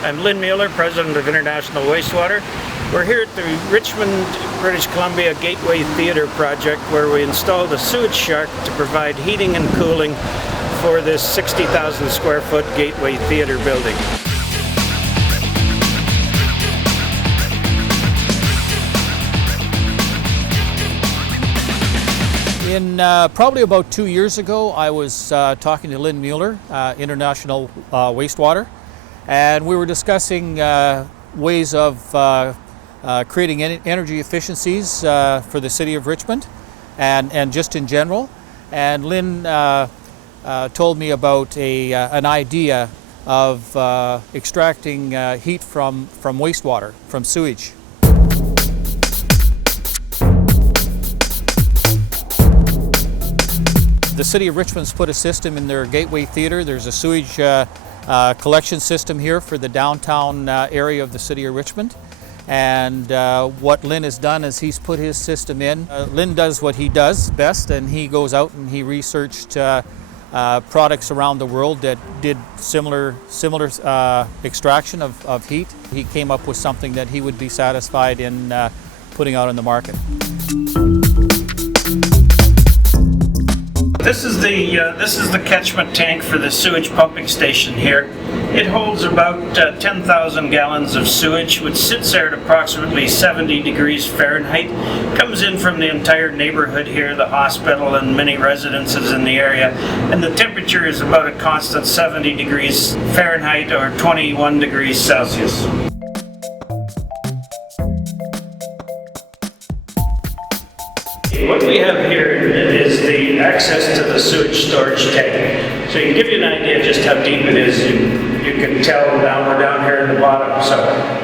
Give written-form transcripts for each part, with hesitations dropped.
I'm Lynn Mueller, President of International Wastewater. We're here at the Richmond, British Columbia Gateway Theatre project where we installed a Sewage SHARC to provide heating and cooling for this 60,000 square foot Gateway Theatre building. Probably about 2 years ago, I was talking to Lynn Mueller, International Wastewater, and we were discussing ways of creating energy efficiencies for the city of Richmond and just in general. And Lynn told me about an idea of extracting heat from wastewater, from sewage. The city of Richmond's put a system in their Gateway Theatre. There's a sewage collection system here for the downtown area of the city of Richmond. And what Lynn has done is he's put his system in. Lynn does what he does best, and he goes out and he researched products around the world that did similar extraction of heat. He came up with something that he would be satisfied in putting out on the market. This is the catchment tank for the sewage pumping station here. It holds about 10,000 gallons of sewage, which sits there at approximately 70 degrees Fahrenheit. Comes in from the entire neighborhood here, the hospital and many residences in the area. And the temperature is about a constant 70 degrees Fahrenheit or 21 degrees Celsius. What we have here is the access to the sewage storage tank. So to give you an idea of just how deep it is, you can tell now we're down here in the bottom. So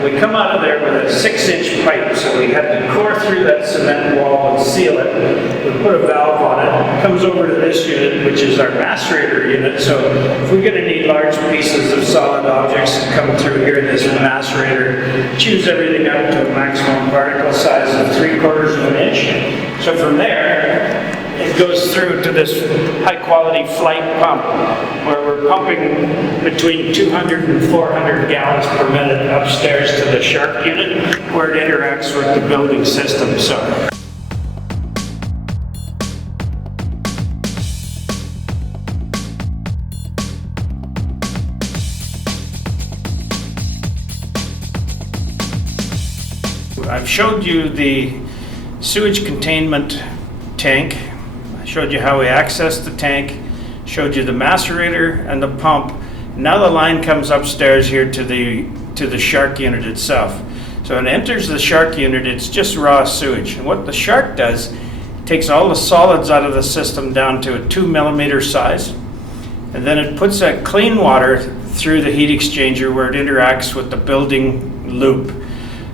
we come out of there with a 6-inch pipe. So we have to core through that cement wall and seal it. We put a valve on it. It comes over to this unit, which is our macerator unit. So if we're going to need large pieces of solid objects to come through here, this macerator chews everything up to a maximum particle size of 3/4 of an inch. So from there, it goes through to this high-quality flight pump, where we're pumping between 200 and 400 gallons per minute upstairs to the SHARC unit, where it interacts with the building system. So. I've showed you the sewage containment tank. I showed you how we access the tank, showed you the macerator and the pump. Now the line comes upstairs here to the SHARC unit itself. So when it enters the SHARC unit, it's just raw sewage. And what the SHARC does, it takes all the solids out of the system down to a 2mm size, and then it puts that clean water through the heat exchanger where it interacts with the building loop.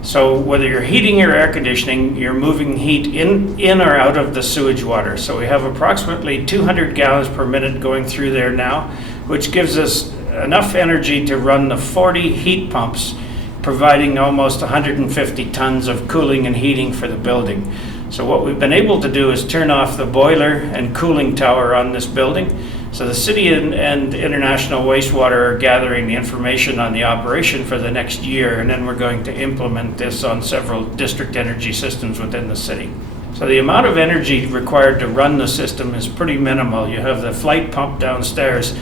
So whether you're heating or air conditioning, you're moving heat in or out of the sewage water. So we have approximately 200 gallons per minute going through there now, which gives us enough energy to run the 40 heat pumps, providing almost 150 tons of cooling and heating for the building. So what we've been able to do is turn off the boiler and cooling tower on this building. So the city and International Wastewater are gathering the information on the operation for the next year, and then we're going to implement this on several district energy systems within the city. So the amount of energy required to run the system is pretty minimal. You have the flight pump downstairs,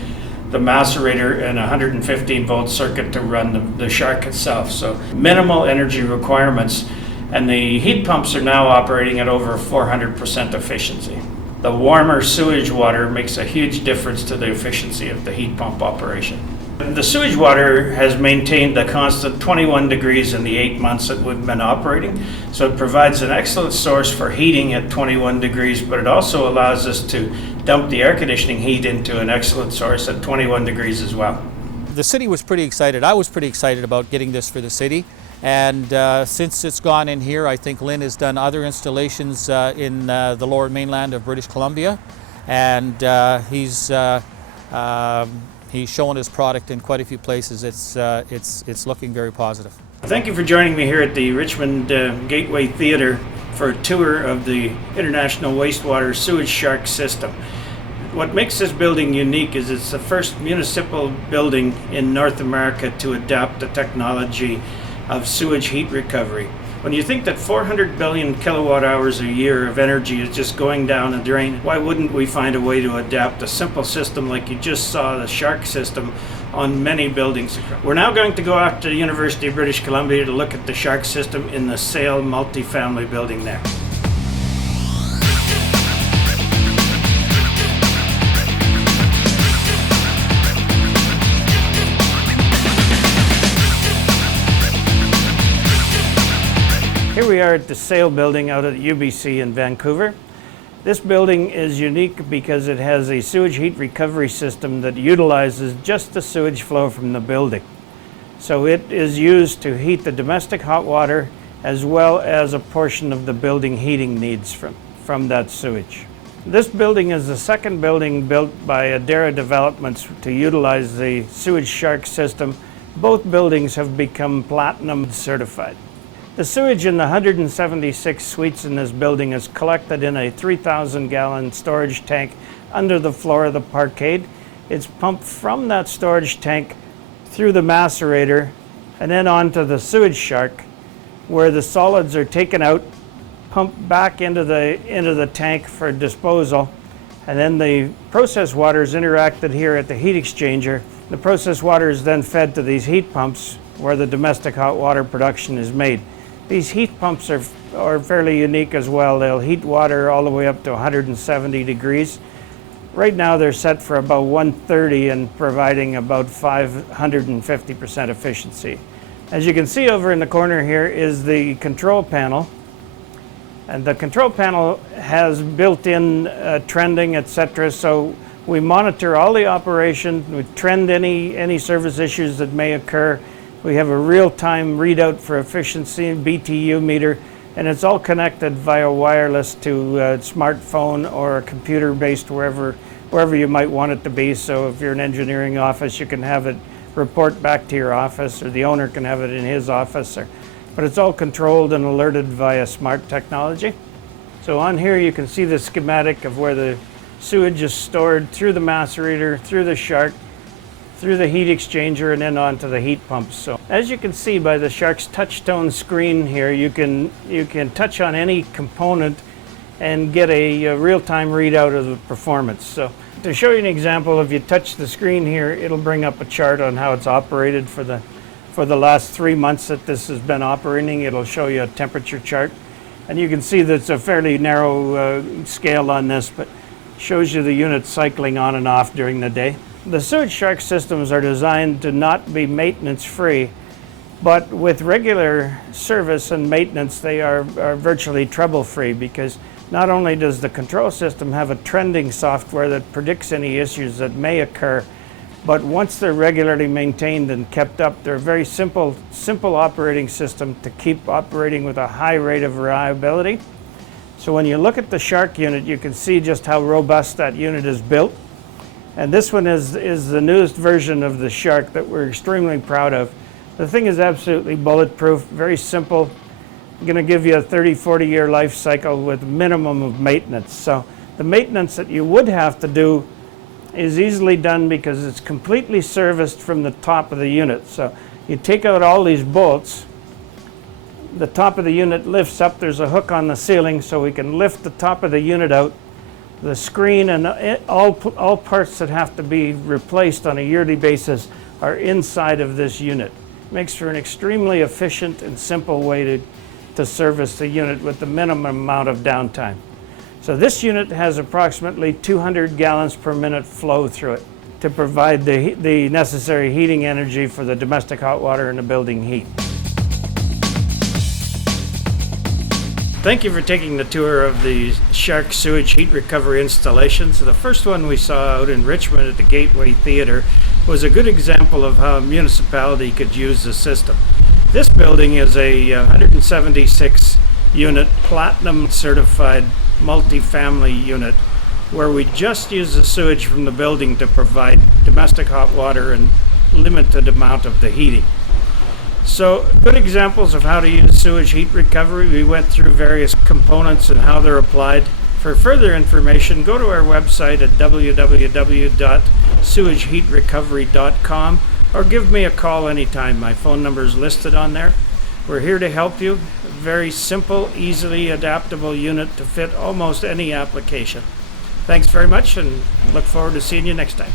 the macerator, and a 115 volt circuit to run the SHARC itself. So minimal energy requirements, and the heat pumps are now operating at over 400% efficiency. The warmer sewage water makes a huge difference to the efficiency of the heat pump operation. The sewage water has maintained a constant 21 degrees in the 8 months that we've been operating. So it provides an excellent source for heating at 21 degrees, but it also allows us to dump the air conditioning heat into an excellent source at 21 degrees as well. The city was pretty excited. I was pretty excited about getting this for the city. And since it's gone in here, I think Lynn has done other installations in the lower mainland of British Columbia, and he's shown his product in quite a few places. It's looking very positive. Thank you for joining me here at the Richmond Gateway Theatre for a tour of the International Wastewater Sewage SHARC system. What makes this building unique is it's the first municipal building in North America to adopt the technology of sewage heat recovery. When you think that 400 billion kilowatt hours a year of energy is just going down a drain, why wouldn't we find a way to adapt a simple system like you just saw the SHARC system on many buildings? We're now going to go out to the University of British Columbia to look at the SHARC system in the SAIL multi-family building there. Here we are at the SAIL building out at UBC in Vancouver. This building is unique because it has a sewage heat recovery system that utilizes just the sewage flow from the building. So it is used to heat the domestic hot water as well as a portion of the building heating needs from that sewage. This building is the second building built by Adera Developments to utilize the Sewage SHARC system. Both buildings have become platinum certified. The sewage in the 176 suites in this building is collected in a 3,000-gallon storage tank under the floor of the parkade. It's pumped from that storage tank through the macerator and then onto the Sewage SHARC, where the solids are taken out, pumped back into the tank for disposal, and then the process water is interacted here at the heat exchanger. The process water is then fed to these heat pumps where the domestic hot water production is made. These heat pumps are fairly unique as well. They'll heat water all the way up to 170 degrees. Right now they're set for about 130 and providing about 550% efficiency. As you can see over in the corner here is the control panel. And the control panel has built-in trending, etc. So we monitor all the operation, we trend any service issues that may occur. We have a real-time readout for efficiency, BTU meter, and it's all connected via wireless to a smartphone or a computer-based wherever you might want it to be. So if you're an engineering office, you can have it report back to your office, or the owner can have it in his office. But it's all controlled and alerted via smart technology. So on here you can see the schematic of where the sewage is stored through the macerator, through the SHARC, through the heat exchanger, and then onto the heat pumps. So as you can see by the SHARC's touchtone screen here, you can touch on any component and get a real-time readout of the performance. So to show you an example, if you touch the screen here, it'll bring up a chart on how it's operated for the last 3 months that this has been operating. It'll show you a temperature chart, and you can see that it's a fairly narrow scale on this, but shows you the units cycling on and off during the day. The Sewage SHARC systems are designed to not be maintenance-free, but with regular service and maintenance, they are virtually trouble-free, because not only does the control system have a trending software that predicts any issues that may occur, but once they're regularly maintained and kept up, they're a very simple operating system to keep operating with a high rate of reliability. So when you look at the SHARC unit, you can see just how robust that unit is built. And this one is the newest version of the SHARC that we're extremely proud of. The thing is absolutely bulletproof, very simple. Going to give you a 30-40 year life cycle with minimum of maintenance. So the maintenance that you would have to do is easily done because it's completely serviced from the top of the unit. So you take out all these bolts, the top of the unit lifts up, there's a hook on the ceiling so we can lift the top of the unit out. The screen and all parts that have to be replaced on a yearly basis are inside of this unit. It makes for an extremely efficient and simple way to service the unit with the minimum amount of downtime. So this unit has approximately 200 gallons per minute flow through it to provide the necessary heating energy for the domestic hot water and the building heat. Thank you for taking the tour of the SHARC sewage heat recovery installation. So the first one we saw out in Richmond at the Gateway Theatre was a good example of how a municipality could use the system. This building is a 176 unit platinum certified multi-family unit where we just use the sewage from the building to provide domestic hot water and limited amount of the heating. So good examples of how to use sewage heat recovery. We went through various components and how they're applied. For further information, go to our website at www.sewageheatrecovery.com or give me a call anytime. My phone number is listed on there. We're here to help you. A very simple, easily adaptable unit to fit almost any application. Thanks very much and look forward to seeing you next time.